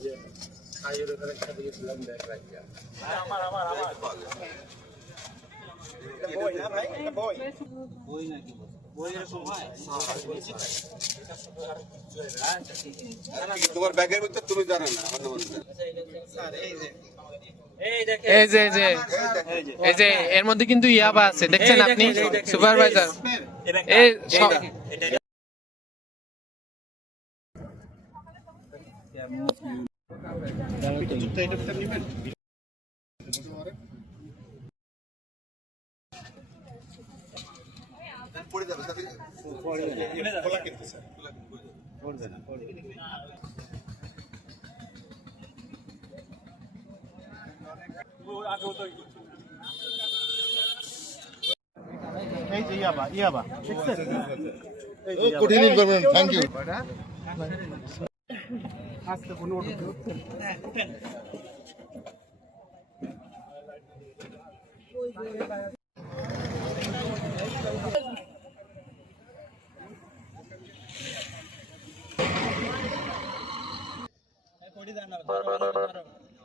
যে আইয়ের ওখানে সাথে গেছিলাম দেখ রাখিয়া তোমার ব্যাগের ভিতর তুমি জানো না এই যে এই যে এই যে এর মধ্যে কিন্তু ইয়াবা আছে দেখছেন আপনি সুপারভাইজার এই সব- পড়ে যাবে খোলা কিন্তু স্যার কঠিন ইনফরমেশন থ্যাংক ইউ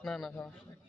না। না সমস্যা নেই।